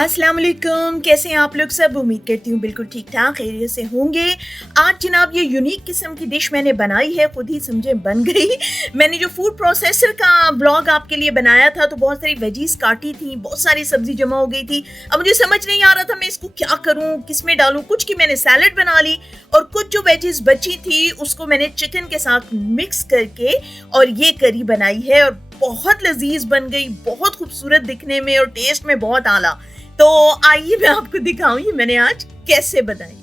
अस्सलाम वालेकुम, कैसे हैं आप लोग सब। उम्मीद करती हूँ बिल्कुल ठीक ठाक खैरियत से होंगे। आज जनाब ये यूनिक किस्म की डिश मैंने बनाई है, खुद ही समझे बन गई। मैंने जो फूड प्रोसेसर का ब्लॉग आपके लिए बनाया था तो बहुत सारी वेजीज काटी थी, बहुत सारी सब्जी जमा हो गई थी। अब मुझे समझ नहीं आ रहा था मैं इसको क्या करूँ, किस में डालूँ। कुछ की मैंने सैलड बना ली और कुछ जो वेजीज बची थी उसको मैंने चिकन के साथ मिक्स करके और ये करी बनाई है और बहुत लजीज बन गई, बहुत खूबसूरत दिखने में और टेस्ट में बहुत आला। तो आइए मैं आपको दिखाऊं ये मैंने आज कैसे बनाई।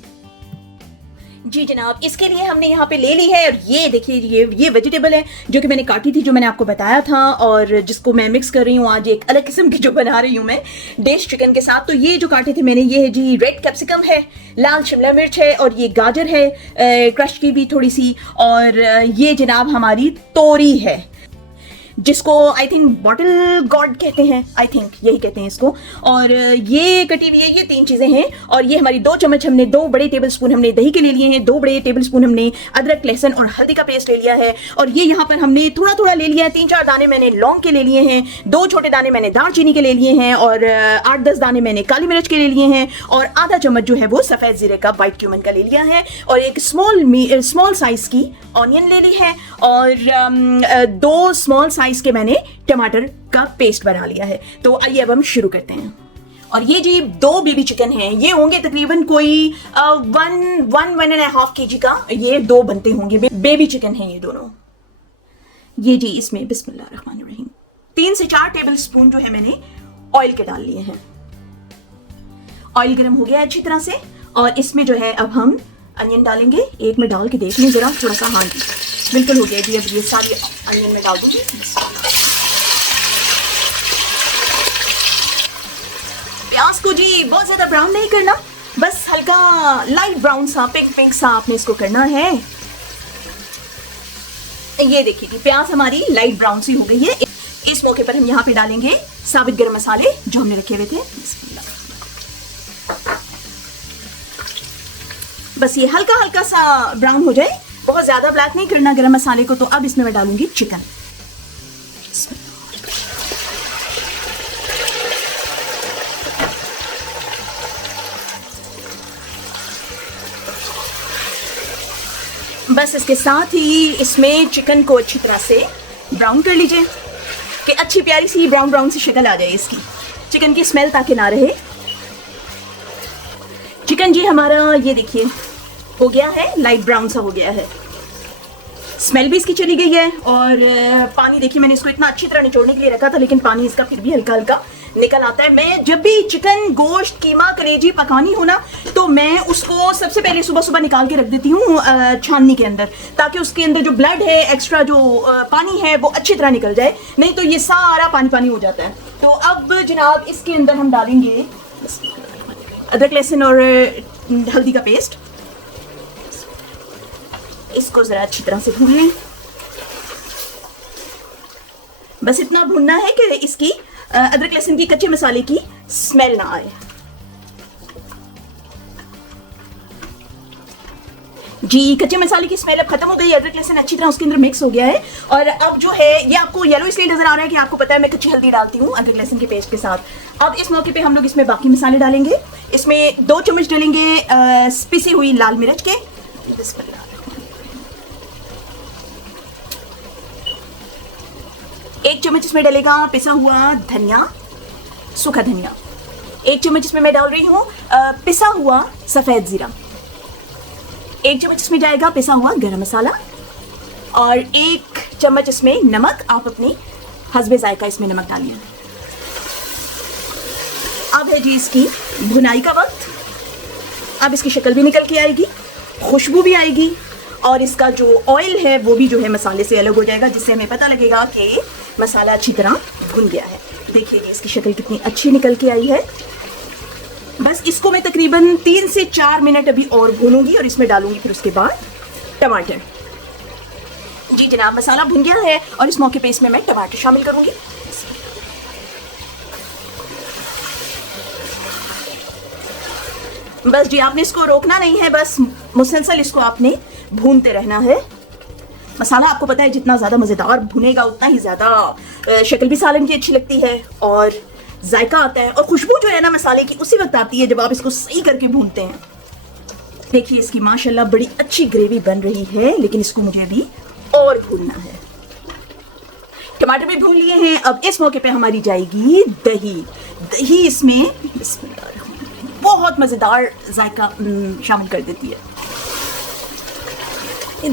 जी जनाब, इसके लिए हमने यहाँ पे ले ली है और ये देखिए ये वेजिटेबल है जो कि मैंने काटी थी, जो मैंने आपको बताया था, और जिसको मैं मिक्स कर रही हूँ आज एक अलग किस्म की जो बना रही हूँ मैं डिश चिकन के साथ। तो ये जो काटे थे मैंने, ये है जी रेड कैप्सिकम है, लाल शिमला मिर्च है और ये गाजर है क्रश की भी थोड़ी सी, और ये जनाब हमारी तोरी है जिसको आई थिंक बॉटल गॉड कहते हैं, आई थिंक यही कहते हैं इसको। और ये कटी हुई है, ये 3 चीज़ें हैं। और ये हमारी 2 चम्मच हमने 2 बड़े टेबल स्पून हमने दही के ले लिए हैं, 2 बड़े टेबल स्पून हमने अदरक लहसुन और हल्दी का पेस्ट ले लिया है। और ये यहाँ पर हमने थोड़ा थोड़ा ले लिया है, 3-4 दाने मैंने लौंग के ले लिए हैं, 2 छोटे दाने मैंने दालचीनी के ले लिए हैं और 8-10 दाने मैंने काली मिर्च के ले लिए हैं और आधा चम्मच जो है वो सफ़ेद जीरे का वाइट क्यूमन का ले लिया है और एक स्मॉल साइज की ऑनियन ले ली है और 2 स्मॉल साइज के मैंने टमाटर का पेस्ट बना लिया है। तो आइए अब हम शुरू करते हैं। और ये जी 2 बेबी चिकन हैं, ये होंगे तकरीबन कोई 1.5 kg का ये 2 बनते होंगे। बेबी चिकन हैं ये दोनों। ये जी इसमें बिस्मिल्लाहिर्रहमानिर्रहीम 3 से 4 टेबल स्पून जो है मैंने ऑयल के डाल लिए हैं। ऑयल गर्म हो गया अच्छी तरह से और इसमें जो है अब हम अनियन डालेंगे। एक में डाल के देख लें जरा थोड़ा सा। हाँ जी बिल्कुल हो गया जी। अब ये सारी अनियन में डाल दूंगी। प्याज को जी बहुत ज्यादा ब्राउन नहीं करना, बस हल्का लाइट ब्राउन सा, पिंक सा आपने इसको करना है। ये देखिए जी प्याज हमारी लाइट ब्राउन सी हो गई है। इस मौके पर हम यहाँ पे डालेंगे साबित गरम मसाले जो हमने रखे हुए थे। बस ये हल्का हल्का सा ब्राउन हो जाए, बहुत ज्यादा ब्लैक नहीं करना गरम मसाले को। तो अब इसमें मैं डालूंगी चिकन। बस इसके साथ ही इसमें चिकन को अच्छी तरह से ब्राउन कर लीजिए कि अच्छी प्यारी सी ब्राउन सी शक्ल आ जाए इसकी, चिकन की स्मेल ताकि ना रहे। चिकन जी हमारा ये देखिए हो गया है, लाइट ब्राउन सा हो गया है, स्मेल भी इसकी चली गई है। और पानी देखिए मैंने इसको इतना अच्छी तरह निचोड़ने के लिए रखा था लेकिन पानी इसका फिर भी हल्का हल्का निकल आता है। मैं जब भी चिकन गोश्त कीमा कलेजी पकानी हो ना तो मैं उसको सबसे पहले सुबह सुबह निकाल के रख देती हूँ छाननी के अंदर, ताकि उसके अंदर जो ब्लड है, एक्स्ट्रा जो पानी है वो अच्छी तरह निकल जाए, नहीं तो ये सारा पानी हो जाता है। तो अब जनाब इसके अंदर हम डालेंगे अदरक लहसुन और हल्दी का पेस्ट। इसको जरा अच्छी तरह से भून लें। बस इतना भूनना है कि इसकी अदरक लहसुन की कच्चे मसाले की स्मेल ना आए। जी कच्चे मसाले की स्मेल अब खत्म हो गई, अदरक लहसुन अच्छी तरह उसके अंदर मिक्स हो गया है। और अब जो है ये आपको येलो इसलिए नजर आ रहा है कि आपको पता है मैं कच्ची हल्दी डालती हूँ अदरक लहसुन के पेस्ट के साथ। अब इस मौके पे हम लोग इसमें बाकी मसाले डालेंगे। इसमें 2 चम्मच डालेंगे पिसी हुई लाल मिर्च के, 1 चम्मच इसमें डलेगा पिसा हुआ धनिया, सूखा धनिया। 1 चम्मच इसमें मैं डाल रही हूँ पिसा हुआ सफ़ेद ज़ीरा। 1 चम्मच इसमें जाएगा पिसा हुआ गरम मसाला और 1 चम्मच इसमें नमक। आप अपनी हस्बे जायका इसमें नमक डालिए। अब है जी इसकी भुनाई का वक्त। अब इसकी शक्ल भी निकल के आएगी, खुशबू भी आएगी और इसका जो ऑयल है वो भी जो है मसाले से अलग हो जाएगा, जिससे हमें पता लगेगा कि मसाला अच्छी तरह भुन गया है। देखिए जी इसकी शक्ल कितनी अच्छी निकल के आई है। बस इसको मैं तकरीबन 3 से 4 मिनट अभी और भूनूंगी और इसमें डालूंगी फिर उसके बाद टमाटर। जी जनाब मसाला भुन गया है और इस मौके पे इसमें मैं टमाटर शामिल करूंगी। बस जी आपने इसको रोकना नहीं है, बस मुसलसल इसको आपने भूनते रहना है। मसाला आपको पता है जितना ज़्यादा मज़ेदार भुनेगा उतना ही ज़्यादा शक्ल भी सालन की अच्छी लगती है और जायका आता है और खुशबू जो है ना मसाले की उसी वक्त आती है जब आप इसको सही करके भूनते हैं। देखिए इसकी माशाल्लाह बड़ी अच्छी ग्रेवी बन रही है, लेकिन इसको मुझे अभी और भूनना है। टमाटर भी भून लिए हैं। अब इस मौके पे हमारी जाएगी दही। दही इसमें बहुत मज़ेदार जायका शामिल कर देती है।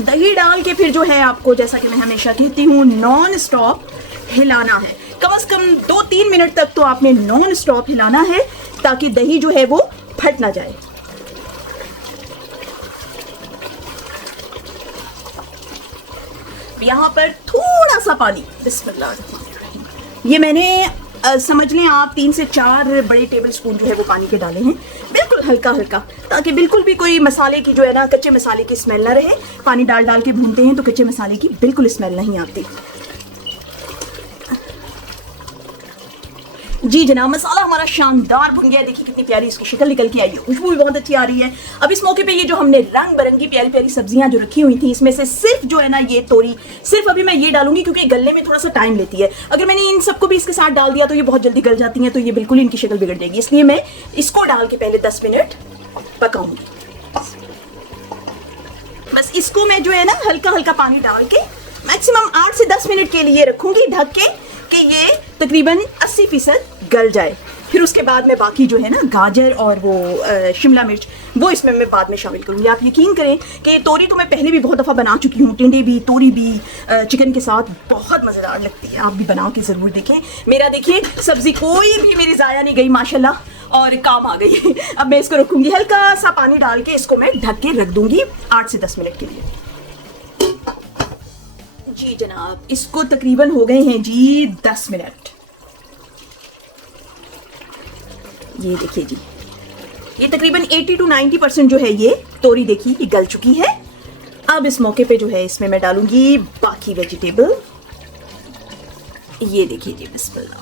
दही डाल के फिर जो है आपको, जैसा कि मैं हमेशा कहती हूँ, नॉन स्टॉप हिलाना है। कम से कम 2-3 मिनट तक तो आपने नॉन स्टॉप हिलाना है ताकि दही जो है वो फट ना जाए। यहाँ पर थोड़ा सा पानी, बिस्मिल्लाह, ये मैंने समझ लें आप 3 से 4 बड़े टेबल स्पून जो है वो पानी के डाले हैं, बिल्कुल हल्का हल्का, ताकि बिल्कुल भी कोई मसाले की जो है ना कच्चे मसाले की स्मेल ना रहे। पानी डाल डाल के भूनते हैं तो कच्चे मसाले की बिल्कुल स्मेल नहीं आती। जी जनाब, मसाला हमारा शानदार भुन गया। देखिए कितनी प्यारी इसकी शक्ल निकल के आई है, खुशबू भी बहुत अच्छी आ रही है। अब इस मौके पे ये जो हमने रंग बिरंगी प्यारी प्यारी सब्जियां जो रखी हुई थी, इसमें से सिर्फ जो है ना ये तोरी, सिर्फ अभी मैं ये डालूंगी क्योंकि गलने में थोड़ा सा टाइम लेती है। अगर मैंने इन सबको भी इसके साथ डाल दिया तो ये बहुत जल्दी गल जाती हैं, तो ये बिल्कुल इनकी शक्ल बिगड़ जाएगी। इसलिए मैं इसको डाल के पहले 10 मिनट पकाऊंगी। बस इसको मैं जो है ना हल्का हल्का पानी डाल के मैक्सिमम 8 से 10 मिनट के लिए रखूंगी ढक के, कि ये तकरीबन 80% गल जाए। फिर उसके बाद में बाकी जो है ना गाजर और वो शिमला मिर्च, वो इसमें मैं बाद में शामिल करूँगी। आप यकीन करें कि तोरी तो मैं पहले भी बहुत दफ़ा बना चुकी हूँ, टिंडे भी, तोरी भी चिकन के साथ बहुत मज़ेदार लगती है। आप भी बना के ज़रूर देखें। मेरा देखिए सब्ज़ी कोई भी मेरी ज़ाया नहीं गई माशाल्लाह, और काम आ गई। अब मैं इसको रखूँगी, हल्का सा पानी डाल के इसको मैं ढक के रख दूँगी 8 से 10 मिनट के लिए। जी जनाब, इसको तकरीबन हो गए हैं जी 10 मिनट। ये देखिए जी, ये तकरीबन 80 to 90% जो है ये तोरी देखिए ये गल चुकी है। अब इस मौके पे जो है इसमें मैं डालूंगी बाकी वेजिटेबल। ये देखिए जी, बिस्मिल्लाह,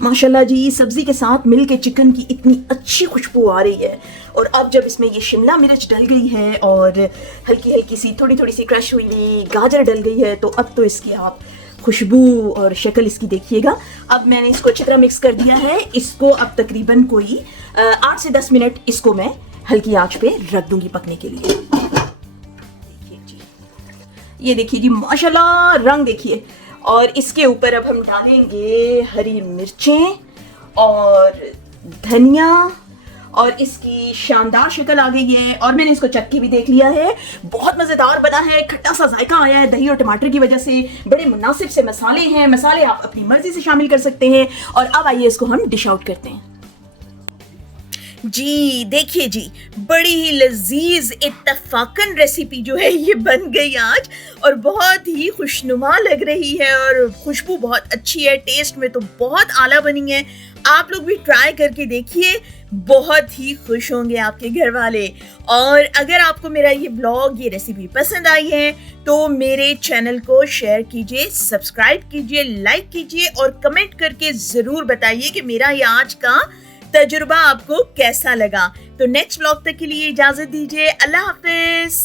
माशाल्लाह जी, सब्जी के साथ मिलके चिकन की इतनी अच्छी खुशबू आ रही है। और अब जब इसमें ये शिमला मिर्च डल गई है और हल्की हल्की सी थोड़ी थोड़ी सी क्रश हुई हुई गाजर डल गई है, तो अब तो इसकी आप खुशबू और शक्ल इसकी देखिएगा। अब मैंने इसको अच्छी तरह मिक्स कर दिया है। इसको अब तकरीबन कोई 8 से 10 मिनट इसको मैं हल्की आंच पे रख दूंगी पकने के लिए। देखिए जी, ये देखिए जी, माशाल्लाह रंग देखिए। और इसके ऊपर अब हम डालेंगे हरी मिर्चें और धनिया, और इसकी शानदार शक्ल आ गई है। और मैंने इसको चख के भी देख लिया है, बहुत मज़ेदार बना है, खट्टा सा जायका आया है दही और टमाटर की वजह से। बड़े मुनासिब से मसाले हैं, मसाले आप अपनी मर्जी से शामिल कर सकते हैं। और अब आइए इसको हम डिश आउट करते हैं। जी देखिए जी, बड़ी ही लजीज इत्तफाकन रेसिपी जो है ये बन गई आज, और बहुत ही खुशनुमा लग रही है और खुशबू बहुत अच्छी है। टेस्ट में तो बहुत आला बनी है। आप लोग भी ट्राई करके देखिए, बहुत ही खुश होंगे आपके घर वाले। और अगर आपको मेरा ये ब्लॉग, ये रेसिपी पसंद आई है तो मेरे चैनल को शेयर कीजिए, सब्सक्राइब कीजिए, लाइक कीजिए और कमेंट करके ज़रूर बताइए कि मेरा ये आज का तजुर्बा आपको कैसा लगा। तो नेक्स्ट ब्लॉग तक के लिए इजाजत दीजिए। अल्लाह हाफिज।